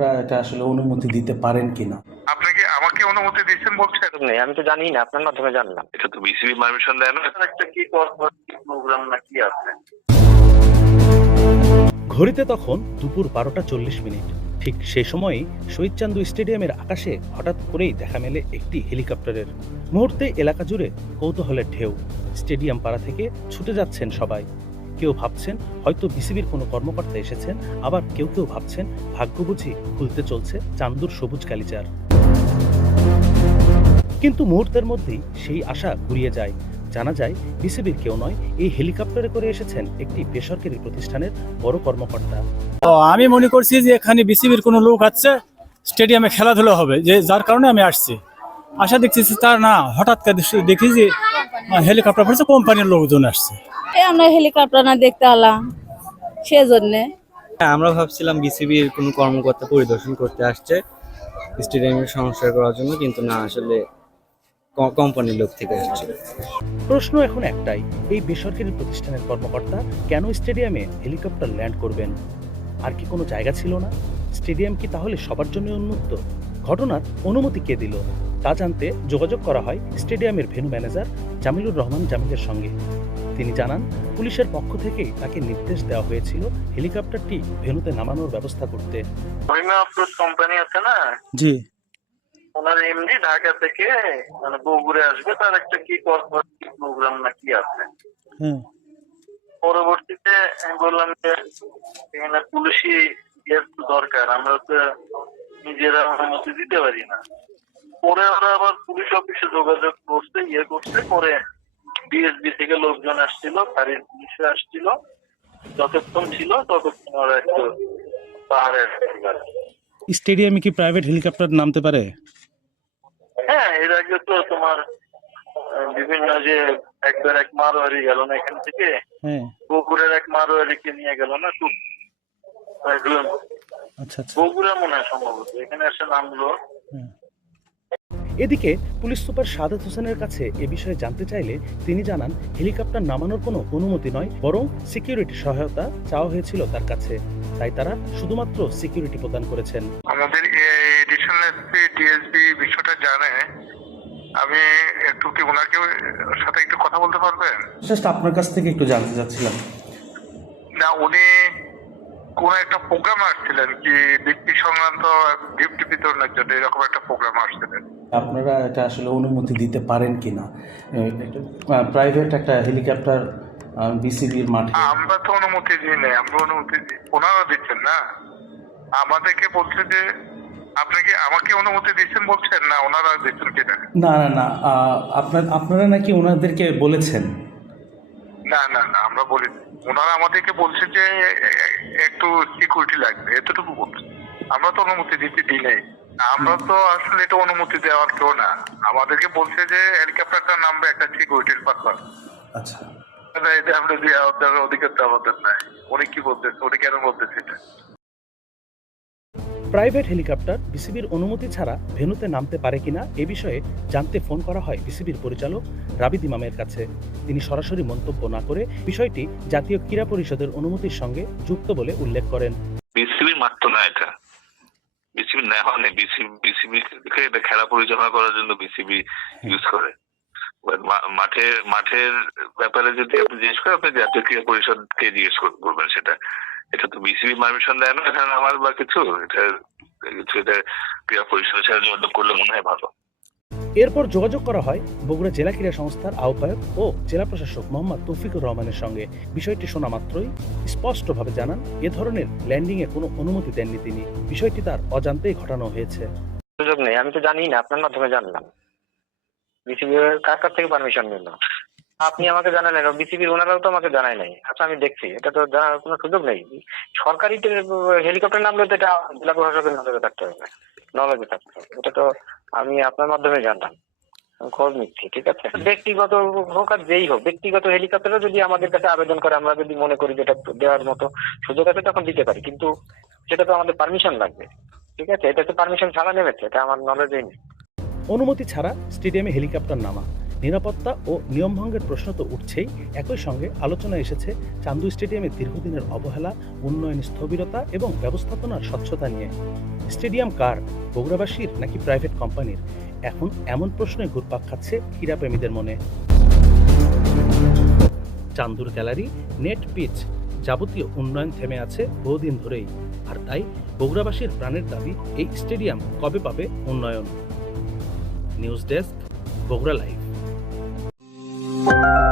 আপনারা এটা আসলে অনুমতি দিতে পারেন কিনা? আপনি কি আমাকে অনুমতি দিচ্ছেন বলছেন? নেই আমি তো জানি না আপনার মাধ্যমে জানলাম। এটা তো বিসিবি পারমিশন দেয় না। একটা কি প্রোগ্রাম না কি আছে? ঘড়িতে তখন দুপুর বারোটা চল্লিশ মিনিট। ঠিক সেই সময়ই শহীদ চান্দু স্টেডিয়ামের আকাশে হঠাৎ করেই দেখা মেলে একটি হেলিকপ্টারের। মুহূর্তে এলাকা জুড়ে কৌতূহলের ঢেউ। স্টেডিয়াম পাড়া থেকে ছুটে যাচ্ছেন সবাই। কেউ ভাবছেন, হয়তো বিসিবির কোনো কর্মকর্তা এসেছেন, আবার কেউ কেউ ভাবছেন, ভাগ্য বুঝি খুলতে চলছে চান্দুর সবুজ কালিচার। কিন্তু মুহূর্তের মধ্যেই সেই আশা ঘুরিয়ে যায়। জানা যায়, বিসিবির কেউ নয়, এই হেলিকপ্টারে করে এসেছেন একটি বেসরকারি প্রতিষ্ঠানের বড় কর্মকর্তা। আমি মনে করছি যে এখানে বিসিবির কোনো লোক আছে, স্টেডিয়ামে খেলাধুলা হবে, যে যার কারণে আমি আসছি। আশা দেখছি তার না, হঠাৎ দেখি যে হেলিকপ্টার পড়ছে কোম্পানির লোকজন আসছে। এই আমরা হেলিকপ্টার না দেখতে হলাম সেজন্যে। হ্যাঁ, আমরা ভাবছিলাম বিসিবির কোনো কর্মকর্তা পরিদর্শন করতে আসছে। স্টেডিয়ামের সংস্কার করার জন্য কিন্তু না আসলে কোম্পানির লোক থেকে আসছে। প্রশ্ন এখন একটাই এই বেসরকারি প্রতিষ্ঠানের কর্মকর্তা কেন স্টেডিয়ামে হেলিকপ্টার ল্যান্ড করবেন? আর কি কোনো জায়গা ছিল না? স্টেডিয়াম কি তাহলে সবার জন্য উন্মুক্ত? ঘটনার অনুমতি কে দিল? তা জানতে যোগাযোগ করা হয় স্টেডিয়ামের ভেন্যু ম্যানেজার জামিলুর রহমান জামিলের সঙ্গে। তিনি জানান পুলিশের পক্ষ থেকেই তাকে নির্দেশ দেওয়া হয়েছিল হেলিকপ্টারটি ভেন্যুতে নামানোর ব্যবস্থা করতে। কোম্পানি আছে না? জি। ওনার এমডি ঢাকা থেকে মানে বগুড়ে আসবে তার একটা কি প্রোগ্রাম না কি আছে? হ্যাঁ। পরবর্তীতে আমি বললাম যে এখানে পুলিশি দরকার আমরা তো নিজেরা অনুমতি দিতে পারি না। পরে ওরা আবার পুলিশ অফিসে যোগাযোগ করছে ইয়ে করছে পরে বিএসবি থেকে লোকজন আসছিল গাড়ির পুলিশে আসছিল। যতক্ষণ ছিল ততক্ষণ ওরা একটু পাহাড়ে স্টেডিয়ামে কি প্রাইভেট হেলিকপ্টার নামতে পারে? হ্যাঁ এর আগে তো তোমার বিভিন্ন যে একবার এক মারোয়ারি গেল না এখান থেকে হ্যাঁ। বগুড়ার এক মারোয়ারিকে নিয়ে গেল না খুব আচ্ছা আচ্ছা। বগুড়া মনে হয় সম্ভবত এখানে এসে নামলো। এদিকে পুলিশ সুপার সাদাত হোসেনের কাছে এ বিষয়ে জানতে চাইলে তিনি জানান হেলিকপ্টার নামানোর কোনো অনুমতি নয় বরং সিকিউরিটি সহায়তা চাওয়া হয়েছিল তার কাছে। তাই তারা শুধুমাত্র সিকিউরিটি প্রদান করেছেন। আমাদের ডিএসবি বিষয়টা জানে আমি একটু কি ওনাকে সাথে একটু কথা বলতে পারবেন? আপনার কাছ থেকে একটু জানতে চাচ্ছিলাম। না উনি কোন একটা প্রোগ্রাম আসছিলেন কি ব্যক্তি সংক্রান্ত গিফট বিতরণের জন্য এরকম একটা প্রোগ্রাম আসছিলেন? আপনারা এটা আসলে অনুমতি দিতে পারেন কিনা? প্রাইভেট একটা হেলিকপ্টার বিসিবির মাঠে। আমরা তো অনুমতি দিই নাই আমরা অনুমতি দিই ওনারা দিচ্ছেন না। আমাদেরকে বলছে যে আপনাকে আমাকে অনুমতি দিচ্ছেন বলছেন না ওনারা দিচ্ছেন কিনা? না না না আপনার আপনারা নাকি ওনাদেরকে বলেছেন? না না না আমরা বলি ওনারা আমাদেরকে বলছে যে একটু সিকিউরিটি লাগবে এতটুকু বলছে। আমরা তো অনুমতি দিতে দিই নাই। আমরা তো আসলে এটা অনুমতি দেওয়ার কেউ না। আমাদেরকে বলছে যে হেলিকপ্টারটা নামবে একটা সিকিউরিটির পারপাস আচ্ছা। এটা আমরা দিয়ে আমাদের অধিকার তো আমাদের নাই। উনি কি বলতেছে? উনি কেন বলতেছে এটা? প্রাইভেট হেলিকপ্টার বিসিবির অনুমতি ছাড়া ভেনুতে নামতে পারে কিনা এ বিষয়ে জানতে ফোন করা হয় বিসিবির পরিচালক রাবিদ ইমামের কাছে। তিনি সরাসরি মন্তব্য না করে বিষয়টি জাতীয় ক্রীড়া পরিষদের অনুমতির সঙ্গে যুক্ত বলে উল্লেখ করেন। বিসিবি মারতো না এটা। বিসিবি নেওয়া নেই বিসিবি বিসিবি এটা খেলা পরিচালনা করার জন্য বিসিবি ইউজ করে। But মা- মাঠে মাঠের ব্যাপারে যদি আপনি জিজ্ঞেস করেন আপনি জাতীয় ক্রীড়া পরিষদকে জিজ্ঞেস করবেন সেটা। এটা তো বিসিবি পারমিশন দেয় না এখানে আমার বা কিছু? এটা কিছু এটা ক্রীড়া পরিষদের সাথে যোগাযোগ করলে মনে হয় ভালো। এরপর যোগাযোগ করা হয় বগুড়া জেলা ক্রীড়া সংস্থার আহ্বায়ক ও জেলা প্রশাসক মোহাম্মদ তৌফিকুর রহমানের সঙ্গে। বিষয়টি শোনা মাত্রই স্পষ্টভাবে জানান এ ধরনের ল্যান্ডিংয়ে কোনো অনুমতি দেননি তিনি। বিষয়টি তার অজান্তেই ঘটানো হয়েছে। সুযোগ নেই আমি তো জানি না আপনার মাধ্যমে জানলাম। বিসিবি কার কাছ থেকে পারমিশন নিল? আপনি আমাকে জানালেন বিসিবির ওনারাও তো আমাকে জানায় নাই। আচ্ছা আমি দেখছি। এটা তো জানার কোনো সুযোগ নেই। সরকারি হেলিকপ্টার নামলে তো এটা জেলা প্রশাসকের নজরে থাকতে হবে। নলেজে থাকতে হবে। এটা তো আমি আপনার মাধ্যমে জানলাম খোঁজ নিচ্ছি, ঠিক আছে? ব্যক্তিগত হোক আর যেই হোক, ব্যক্তিগত হেলিকপ্টারও যদি আমাদের কাছে আবেদন করে, আমরা যদি মনে করি যে এটা দেওয়ার মতো সুযোগ আছে, তখন দিতে পারি। কিন্তু সেটা তো আমাদের পারমিশন লাগবে, ঠিক আছে? এটা তো পারমিশন ছাড়া নেমেছে, এটা আমার নলেজেই নেই। অনুমতি ছাড়া স্টেডিয়ামে হেলিকপ্টার নামা। নিরাপত্তা ও নিয়মভঙ্গের প্রশ্ন তো উঠছেই। একই সঙ্গে আলোচনায় এসেছে চান্দু স্টেডিয়ামে দীর্ঘদিনের অবহেলা, উন্নয়ন স্থবিরতা এবং ব্যবস্থাপনার স্বচ্ছতা নিয়ে। স্টেডিয়াম কার? বগুড়াবাসীর নাকি প্রাইভেট কোম্পানির? এখন এমন প্রশ্নে ঘুরপাক খাচ্ছে ক্রীড়াপ্রেমীদের মনে। চান্দুর গ্যালারি, নেট পিচ যাবতীয় উন্নয়ন থেমে আছে বহুদিন ধরেই। আর তাই বগুড়াবাসীর প্রাণের দাবি, এই স্টেডিয়াম কবে পাবে উন্নয়ন? News desk, Bogura live. Bye.